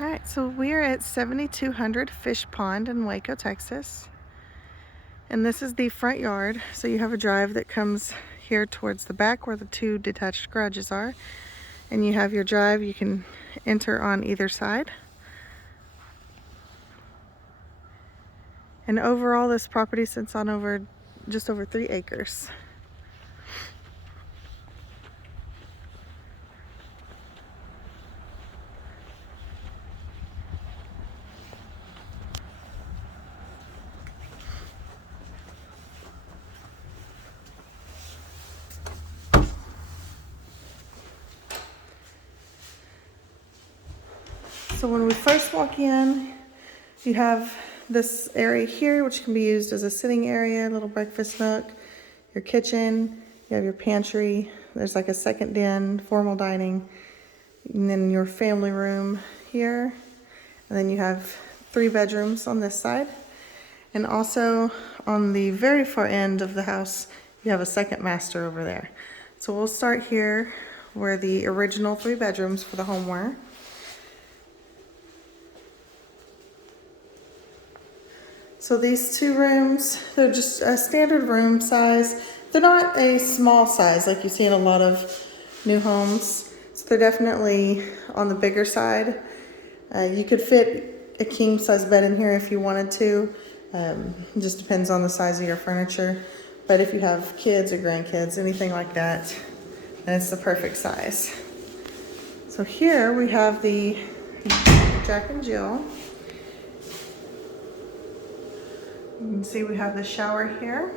All right, so we're at 7200 Fish Pond in Waco, Texas. And this is the front yard. So you have a drive that comes here towards the back where the two detached garages are. And you have your drive you can enter on either side. And overall, this property sits on just over 3 acres. So when we first walk in, you have this area here, which can be used as a sitting area, a little breakfast nook, your kitchen, you have your pantry, there's like a second den, formal dining, and then your family room here. And then you have 3 bedrooms on this side. And also on the very far end of the house, you have a second master over there. So we'll start here where the original 3 bedrooms for the home were. So these 2 rooms, they're just a standard room size. They're not a small size like you see in a lot of new homes. So they're definitely on the bigger side. You could fit a king size bed in here if you wanted to. It just depends on the size of your furniture. But if you have kids or grandkids, anything like that, then it's the perfect size. So here we have the Jack and Jill. You can see we have the shower here.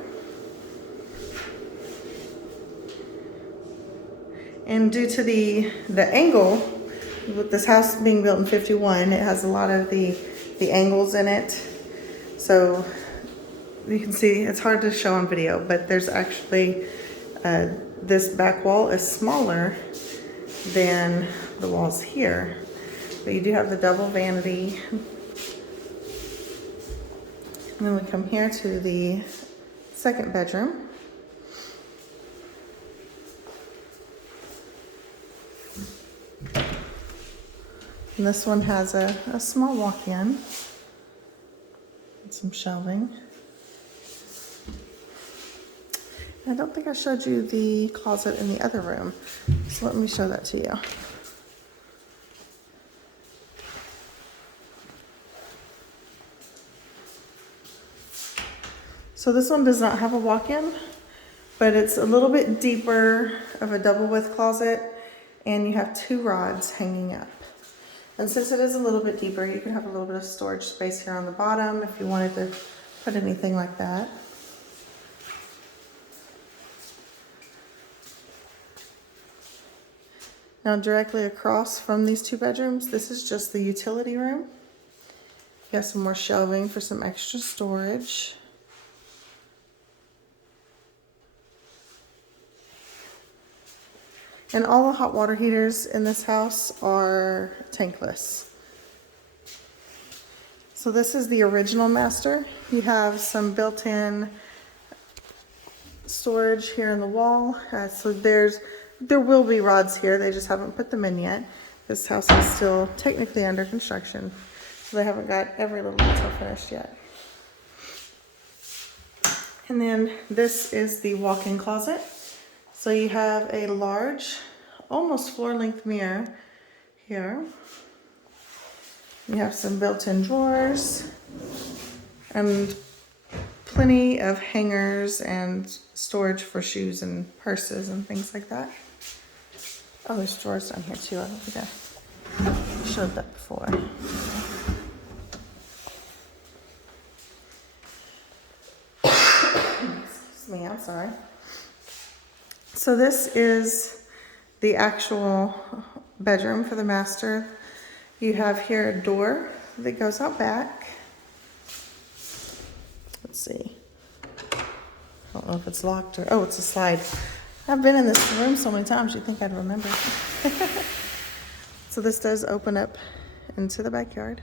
And due to the angle, with this house being built in 51, it has a lot of the angles in it. So you can see, it's hard to show on video, but there's actually, this back wall is smaller than the walls here. But you do have the double vanity. And then we come here to the second bedroom. And this one has a small walk-in and some shelving. I don't think I showed you the closet in the other room, so let me show that to you. So this one does not have a walk-in, but it's a little bit deeper of a double width closet, and you have 2 rods hanging up. And since it is a little bit deeper, you can have a little bit of storage space here on the bottom if you wanted to put anything like that. Now directly across from these 2 bedrooms, this is just the utility room. You have some more shelving for some extra storage. And all the hot water heaters in this house are tankless. So this is the original master. You have some built-in storage here in the wall. So there will be rods here. They just haven't put them in yet. This house is still technically under construction. So they haven't got every little detail finished yet. And then this is the walk-in closet. So you have a large, almost floor-length mirror here. You have some built-in drawers and plenty of hangers and storage for shoes and purses and things like that. Oh, there's drawers down here too. I don't think I showed that before. Excuse me, I'm sorry. So this is the actual bedroom for the master. You have here a door that goes out back. Let's see. I don't know if it's locked or, oh, it's a slide. I've been in this room so many times, you'd think I'd remember. So this does open up into the backyard.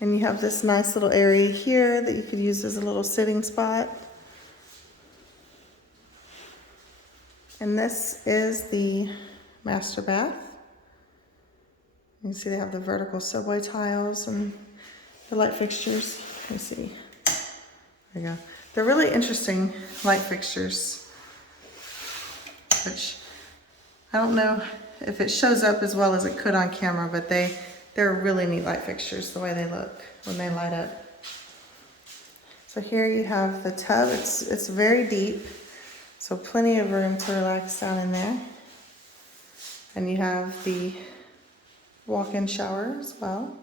And you have this nice little area here that you could use as a little sitting spot. And this is the master bath. You can see they have the vertical subway tiles and the light fixtures. Let me see. There you go. They're really interesting light fixtures, which I don't know if it shows up as well as it could on camera, but they're really neat light fixtures the way they look when they light up. So here you have the tub. It's very deep, so plenty of room to relax down in there. And you have the walk-in shower as well.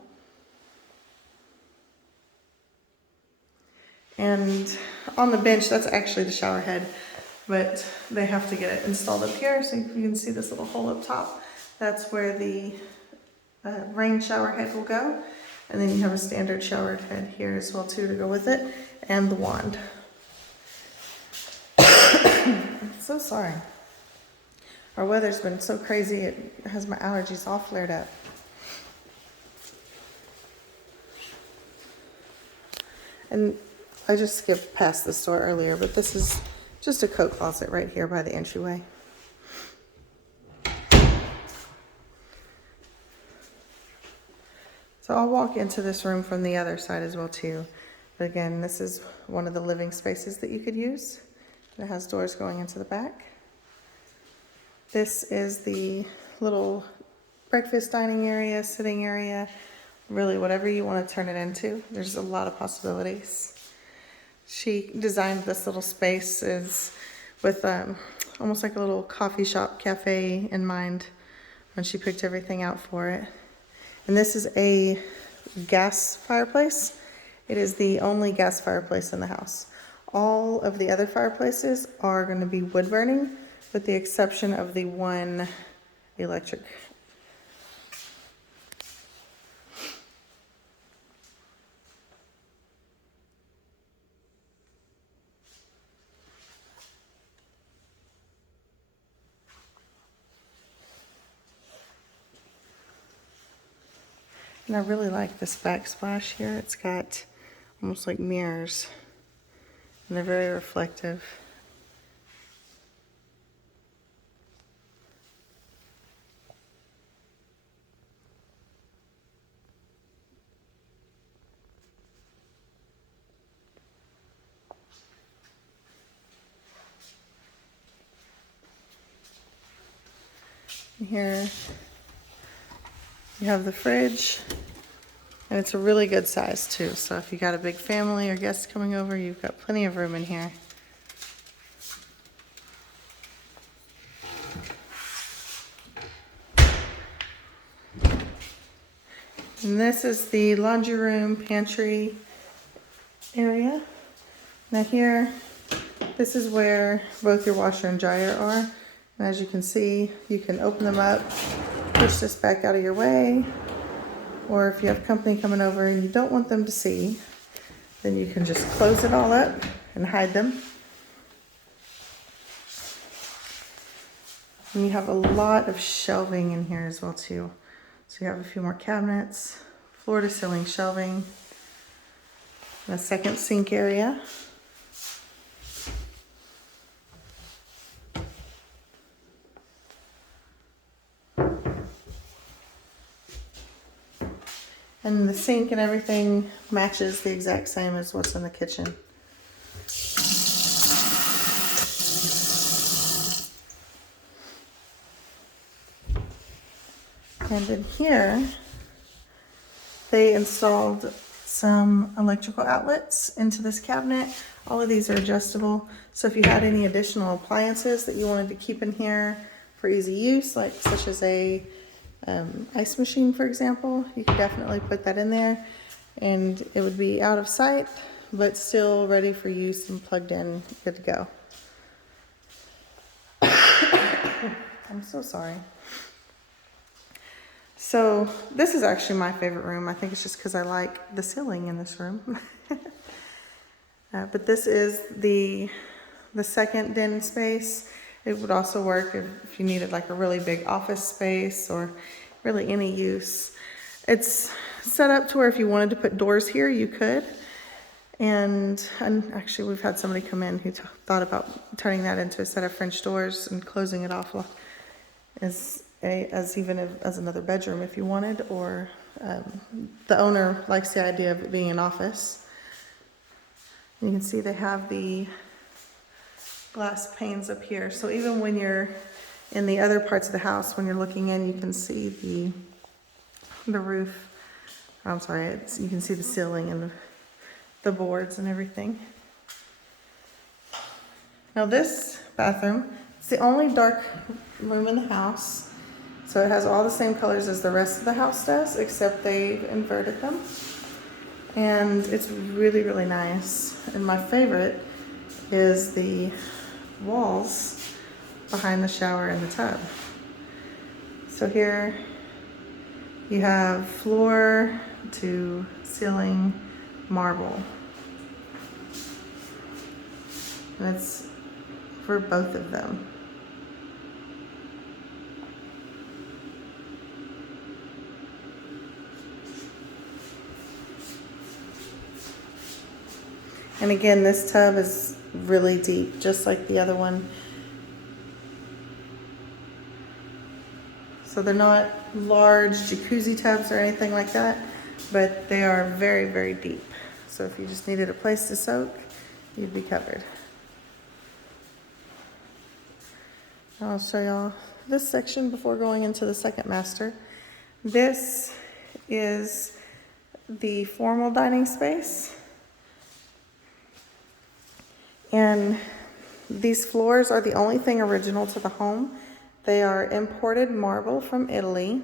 And on the bench, that's actually the shower head, but they have to get it installed up here. So you can see this little hole up top. That's where the rain shower head will go. And then you have a standard shower head here as well too to go with it, and the wand. I'm so sorry. Our weather's been so crazy, it has my allergies all flared up. And I just skipped past the store earlier, but this is just a coat closet right here by the entryway. So I'll walk into this room from the other side as well too. But again, this is one of the living spaces that you could use. It has doors going into the back. This is the little breakfast dining area, sitting area, really whatever you want to turn it into. There's a lot of possibilities. She designed this little space with almost like a little coffee shop cafe in mind when she picked everything out for it. And this is a gas fireplace. It is the only gas fireplace in the house. All of the other fireplaces are going to be wood burning, with the exception of the one electric. And I really like this backsplash here. It's got almost like mirrors, and they're very reflective. And here you have the fridge, and it's a really good size too. So if you got a big family or guests coming over, you've got plenty of room in here. And this is the laundry room, pantry area. Now here, this is where both your washer and dryer are. And as you can see, you can open them up, push this back out of your way, or if you have company coming over and you don't want them to see, then you can just close it all up and hide them. And you have a lot of shelving in here as well too. So you have a few more cabinets, floor to ceiling shelving, and a second sink area. And the sink and everything matches the exact same as what's in the kitchen. And in here, they installed some electrical outlets into this cabinet. All of these are adjustable. So if you had any additional appliances that you wanted to keep in here for easy use, like such as a ice machine, for example, you could definitely put that in there and it would be out of sight, but still ready for use and plugged in, good to go. I'm so sorry. So this is actually my favorite room. I think it's just because I like the ceiling in this room. But this is the second den space. It would also work if you needed like a really big office space or really any use. It's set up to where if you wanted to put doors here, you could. And actually, we've had somebody come in who thought about turning that into a set of French doors and closing it off as another bedroom if you wanted, or the owner likes the idea of it being an office. You can see they have the glass panes up here, so even when you're in the other parts of the house, when you're looking in, you can see the roof. I'm sorry, you can see the ceiling and the boards and everything. Now this bathroom, it's the only dark room in the house. So it has all the same colors as the rest of the house does, except they've inverted them. And it's really, really nice. And my favorite is the walls behind the shower and the tub. So here you have floor to ceiling marble. And it's for both of them. And again, this tub is really deep, just like the other one. So they're not large jacuzzi tubs or anything like that, but they are very, very deep. So if you just needed a place to soak, you'd be covered. I'll show y'all this section before going into the second master. This is the formal dining space. And these floors are the only thing original to the home. They are imported marble from Italy,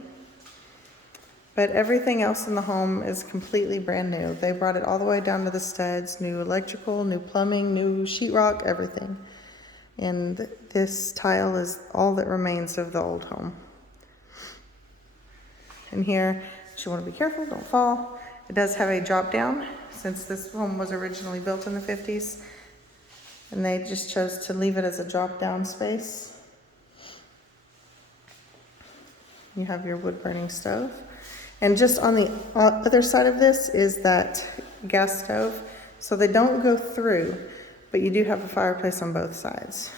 but everything else in the home is completely brand new. They brought it all the way down to the studs, new electrical, new plumbing, new sheetrock, everything. And this tile is all that remains of the old home. And here, you want to be careful, don't fall. It does have a drop down, since this home was originally built in the 50s. And they just chose to leave it as a drop down space. You have your wood burning stove. And just on the other side of this is that gas stove. So they don't go through, but you do have a fireplace on both sides.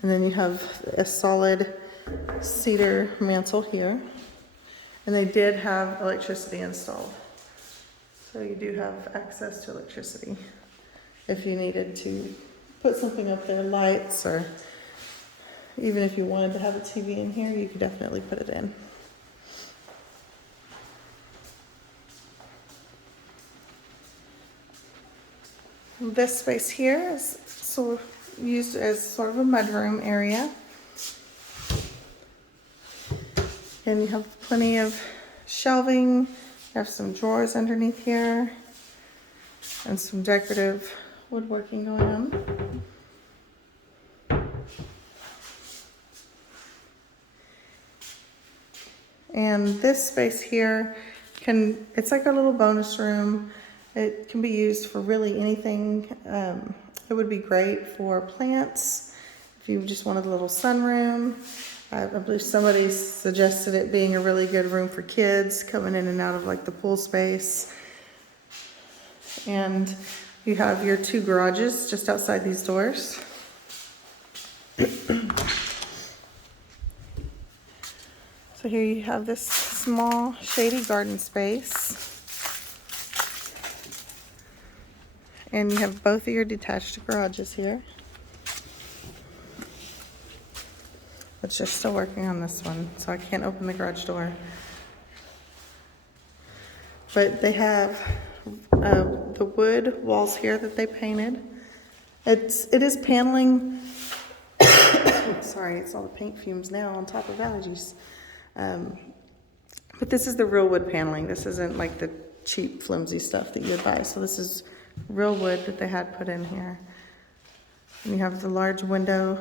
And then you have a solid cedar mantle here. And they did have electricity installed. So you do have access to electricity if you needed to put something up there, lights, or even if you wanted to have a TV in here, you could definitely put it in. This space here is used as sort of a mudroom area. And you have plenty of shelving. You have some drawers underneath here and some decorative woodworking going on. And this space here it's like a little bonus room. It can be used for really anything. It would be great for plants. If you just wanted a little sunroom. I believe somebody suggested it being a really good room for kids coming in and out of like the pool space. And you have your two garages just outside these doors. So here you have this small shady garden space. And you have both of your detached garages here. But you're still working on this one, so I can't open the garage door. But they have the wood walls here that they painted. It is paneling. Sorry, it's all the paint fumes now on top of allergies. But this is the real wood paneling. This isn't like the cheap flimsy stuff that you would buy. So this is real wood that they had put in here. And you have the large window.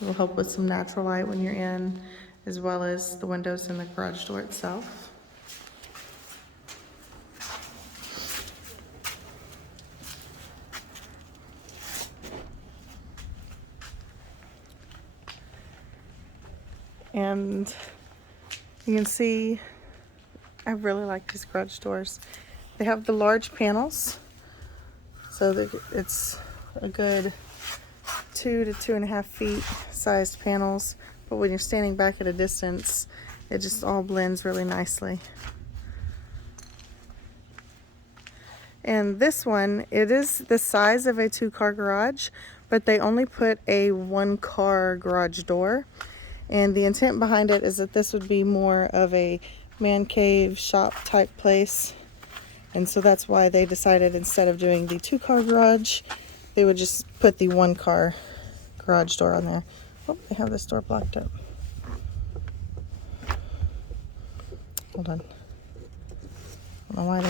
It will help with some natural light when you're in, as well as the windows in the garage door itself. And you can see, I really like these garage doors. They have the large panels, so that it's a good 2 to 2.5 feet sized panels. But when you're standing back at a distance, it just all blends really nicely. And this one, it is the size of a 2-car garage, but they only put a 1-car garage door. And the intent behind it is that this would be more of a man cave shop type place. And so that's why they decided, instead of doing the 2-car garage, they would just put the 1-car garage door on there. Oh, they have this door blocked up. Hold on. I don't know why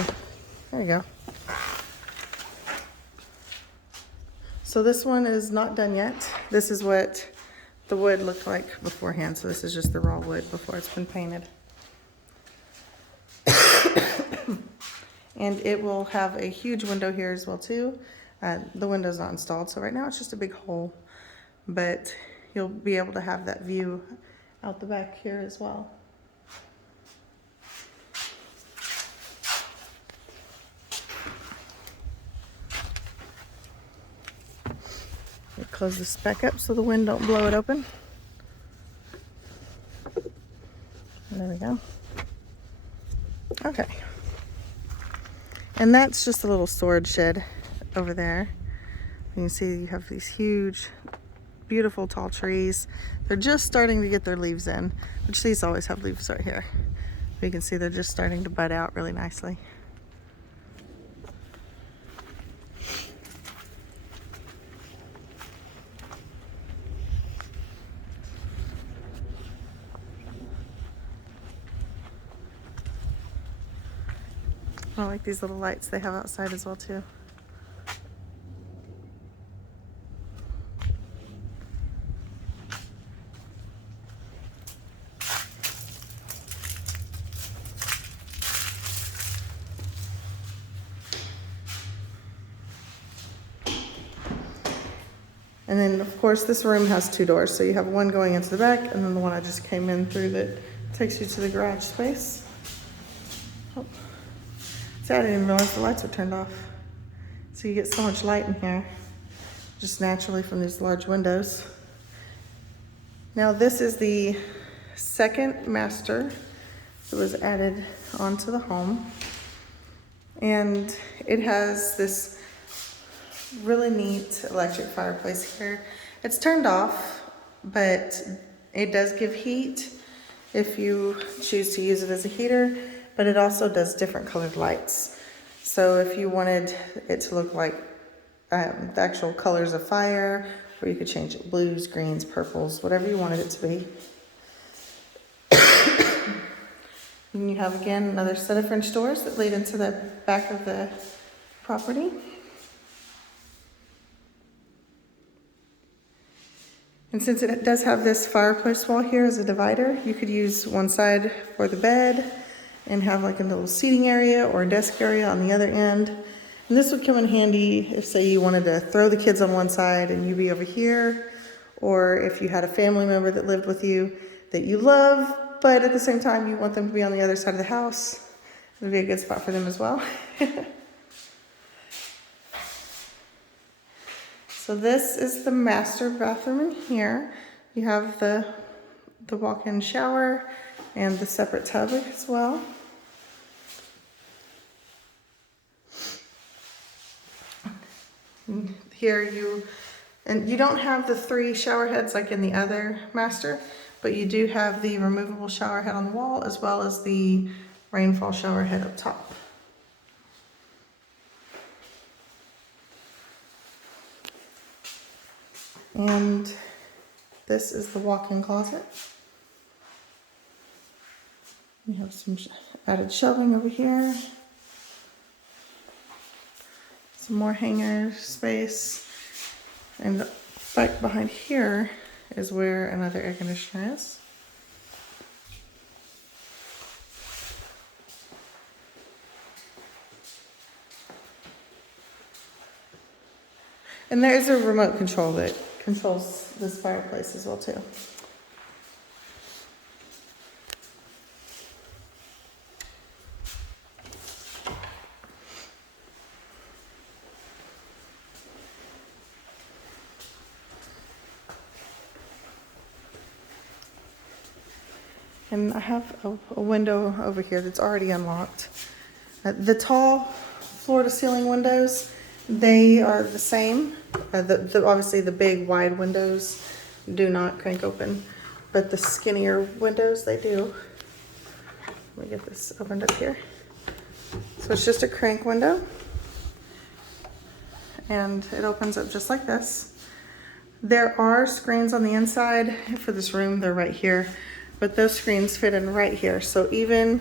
there you go. So this one is not done yet. This is what the wood looked like beforehand. So this is just the raw wood before it's been painted. And it will have a huge window here as well too. The window's not installed, so right now it's just a big hole, but you'll be able to have that view out the back here as well. Close this back up so the wind don't blow it open. And there we go. Okay. And that's just a little storage shed over there. You can see you have these huge, beautiful tall trees. They're just starting to get their leaves in, which these always have leaves right here. But you can see they're just starting to bud out really nicely. I like these little lights they have outside as well too. And then of course this room has 2 doors. So you have one going into the back and then the one I just came in through that takes you to the garage space. Oh. See, I didn't even realize the lights were turned off. So you get so much light in here, just naturally from these large windows. Now this is the second master that was added onto the home. And it has this really neat electric fireplace here. It's turned off, but it does give heat if you choose to use it as a heater, but it also does different colored lights. So if you wanted it to look like the actual colors of fire, or you could change it blues, greens, purples, whatever you wanted it to be. And you have, again, another set of French doors that lead into the back of the property. And since it does have this fireplace wall here as a divider, you could use one side for the bed and have like a little seating area or a desk area on the other end. And this would come in handy if, say, you wanted to throw the kids on one side and you be over here, or if you had a family member that lived with you that you love, but at the same time you want them to be on the other side of the house. It would be a good spot for them as well. So this is the master bathroom in here. You have the walk-in shower and the separate tub as well. And here you don't have the 3 shower heads like in the other master, but you do have the removable shower head on the wall as well as the rainfall shower head up top. And this is the walk-in closet. We have some added shelving over here. Some more hanger space. And back behind here is where another air conditioner is. And there is a remote control that controls this fireplace as well too. And I have a window over here that's already unlocked. The tall floor to ceiling windows, they are the same. Obviously the big wide windows do not crank open, but the skinnier windows, they do. Let me get this opened up here. So it's just a crank window, and it opens up just like this. There are screens on the inside. For this room, they're right here, but those screens fit in right here. So even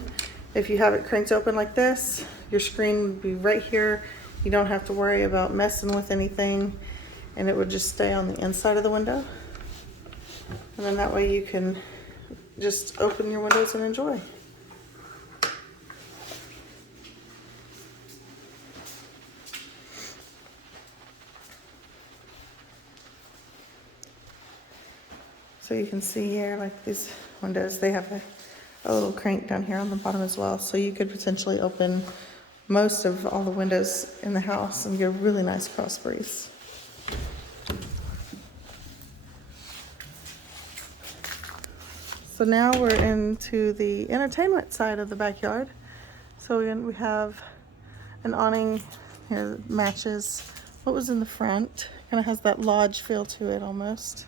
if you have it cranked open like this, your screen would be right here. You don't have to worry about messing with anything, and it would just stay on the inside of the window. And then that way you can just open your windows and enjoy. So you can see here, like these windows, they have a little crank down here on the bottom as well. So you could potentially open most of all the windows in the house and get a really nice cross breeze. So now we're into the entertainment side of the backyard. So again, we have an awning here that matches what was in the front. Kind of has that lodge feel to it almost.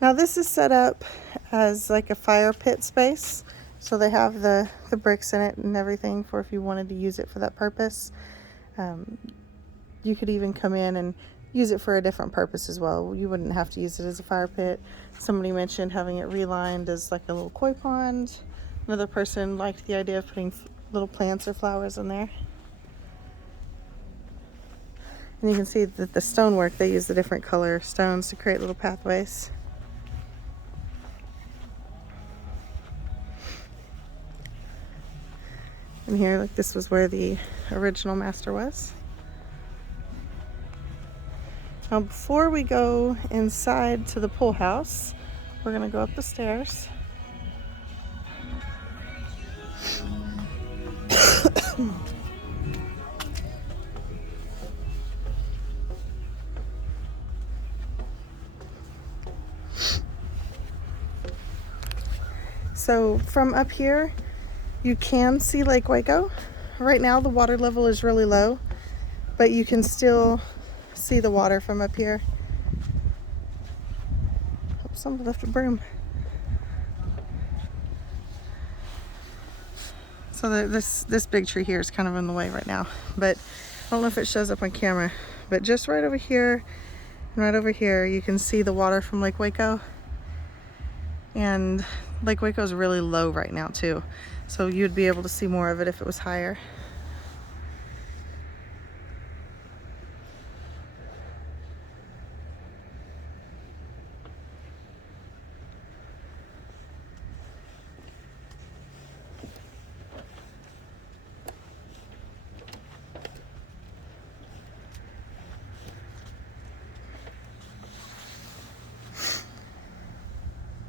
Now this is set up as like a fire pit space. So they have the bricks in it and everything for if you wanted to use it for that purpose. You could even come in and use it for a different purpose as well. You wouldn't have to use it as a fire pit. Somebody mentioned having it relined as like a little koi pond. Another person liked the idea of putting little plants or flowers in there. And you can see that the stonework, they use the different color stones to create little pathways. And here, like this was where the original master was. Now before we go inside to the pool house, we're gonna go up the stairs. So from up here, you can see Lake Waco. Right now the water level is really low, but you can still see the water from up here. Oh, somebody left a broom. So this big tree here is kind of in the way right now, but I don't know if it shows up on camera, but just right over here and right over here, you can see the water from Lake Waco. And Lake Waco is really low right now too, so you'd be able to see more of it if it was higher.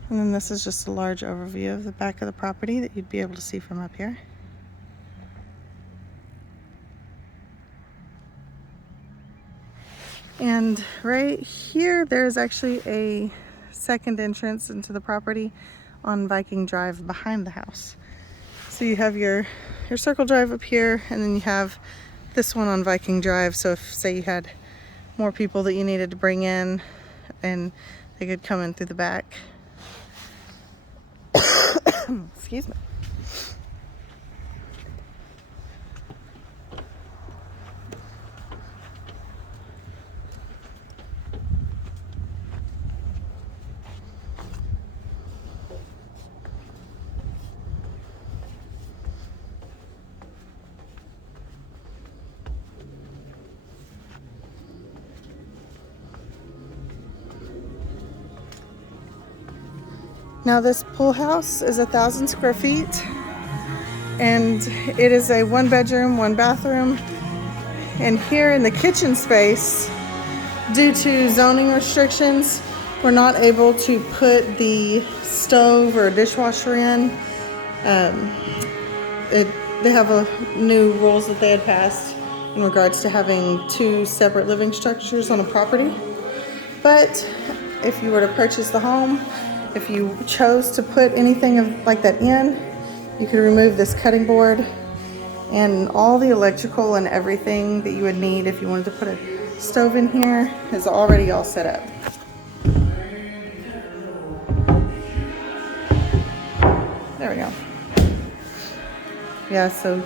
And then this is just a large overview of the back of the property that you'd be able to see from up here. And right here, there's actually a second entrance into the property on Viking Drive behind the house. So you have your circle drive up here, and then you have this one on Viking Drive. So if, say, you had more people that you needed to bring in, and they could come in through the back. Excuse me. Now this pool house is 1,000 square feet, and it is a 1-bedroom, 1-bathroom. And here in the kitchen space, due to zoning restrictions, we're not able to put the stove or dishwasher in. They have new rules that they had passed in regards to having 2 separate living structures on a property. But if you were to purchase the home If you chose to put anything like that in, you could remove this cutting board, and all the electrical and everything that you would need if you wanted to put a stove in here is already all set up. There we go. Yeah, so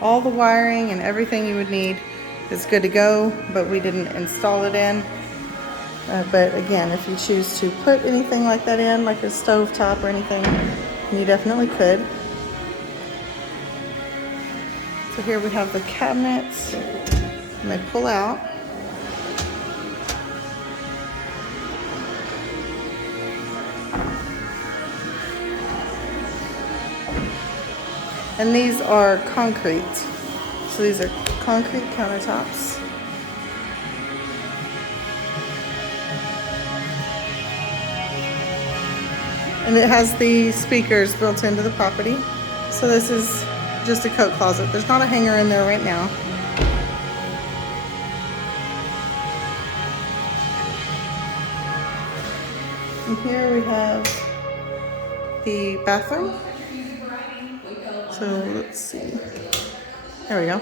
all the wiring and everything you would need is good to go, but we didn't install it in. But again, if you choose to put anything like that in, like a stove top or anything, you definitely could. So here we have the cabinets, and they pull out. And these are concrete. So these are concrete countertops. And it has the speakers built into the property. So this is just a coat closet. There's not a hanger in there right now. And here we have the bathroom. So let's see. There we go.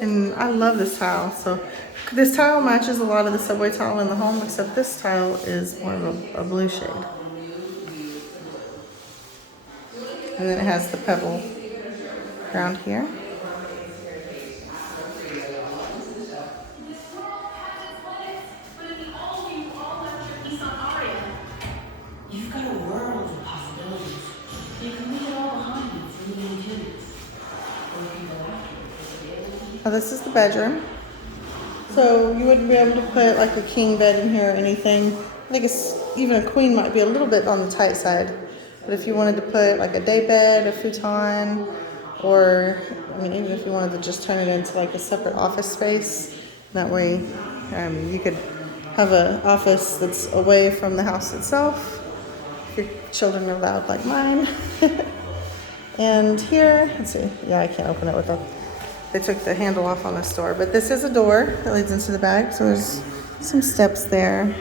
And I love this tile. So this tile matches a lot of the subway tile in the home, except this tile is more of a blue shade. And then it has the pebble ground here. You've got a world of possibilities. You can leave it all behind through the utilities. Or you can go after it. Now this is the bedroom. So you wouldn't be able to put like a king bed in here or anything. I think even a queen might be a little bit on the tight side. But if you wanted to put like a day bed, a futon, or I mean even if you wanted to just turn it into like a separate office space, that way you could have an office that's away from the house itself. If your children are loud like mine. And here, let's see, yeah, I can't open it with they took the handle off on this door, but this is a door that leads into the back, so there's some steps there.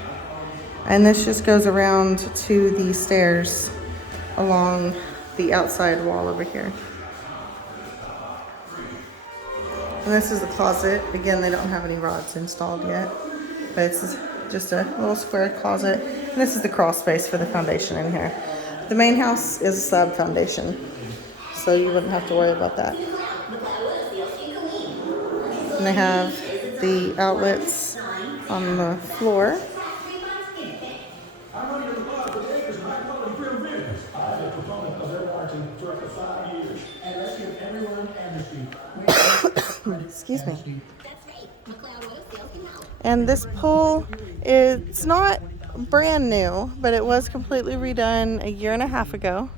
And this just goes around to the stairs along the outside wall over here. And this is the closet. Again, they don't have any rods installed yet, but it's just a little square closet. And this is the crawl space for the foundation in here. The main house is a slab foundation, so you wouldn't have to worry about that. And they have the outlets on the floor. Excuse me. And this pool, it's not brand new, but it was completely redone a year and a half ago.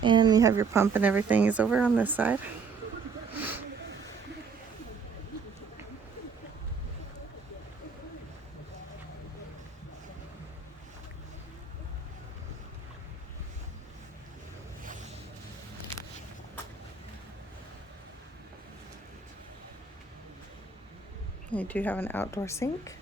And you have your pump and everything is over on this side. You do have an outdoor sink.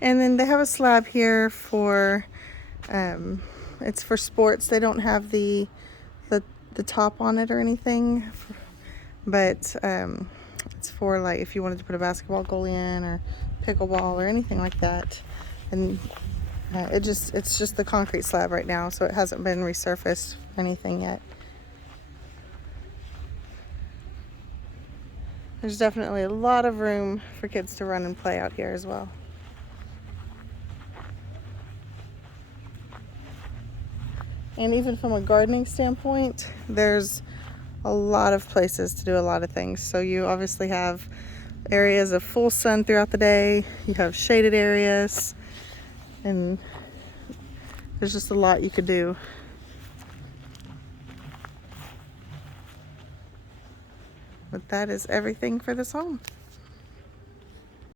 And then they have a slab here for, it's for sports. They don't have the top on it or anything, but it's for like if you wanted to put a basketball goal in or pickleball or anything like that. And it's just the concrete slab right now, so it hasn't been resurfaced or anything yet. There's definitely a lot of room for kids to run and play out here as well. And even from a gardening standpoint, there's a lot of places to do a lot of things. So you obviously have areas of full sun throughout the day. You have shaded areas, and there's just a lot you could do. But that is everything for this home.